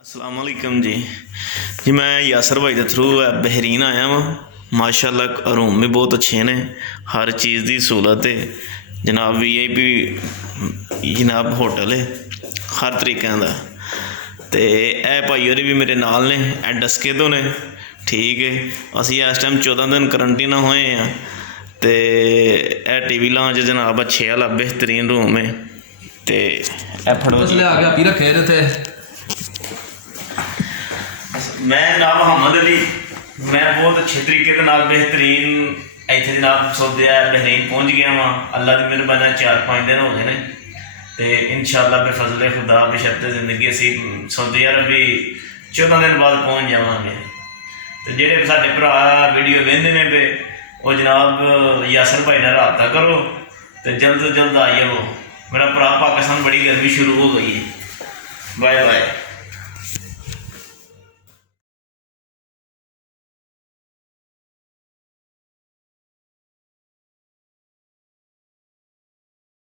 अस्सलाम वालेकुम जी मैं यासर भाई के थ्रू बहरीन आया वहाँ। माशाल्लाह रूम भी बहुत अच्छे ने, हर चीज़ की सहूलत है जनाब। VIP जनाब होटल है हर तरीके का। तो यह भाई होर भी मेरे नाल ने, ए डस्के तो ने, ठीक है। असी इस टाइम 14 दिन करंटीन होए हैं। तो यह TV लॉन्च जनाब अच्छे वाला बेहतरीन रूम है। तो ए फड़ो जी। मैं जनाब मोहम्मद अली, मैं बहुत अच्छे तरीके के नाल बेहतरीन इतने जनाब सौदे बहरीन पहुँच गया वहाँ। अल्लाह की मेहरबानी 4-5 दिन हो गए ने। तो इंशाअल्लाह बेफजल खुदा बशर्ते जिंदगी असी सऊदी अरब भी 14 दिन बाद पहुँच जावांगे। तो जेडे साडे भरा वीडियो वेंदे ने पे वो जनाब यासर भाई ने रबता करो तो जल्द तो जल्द आई जाओ। मेरा भरा पाकिस्तान बड़ी गर्मी शुरू हो गई है। Bye bye.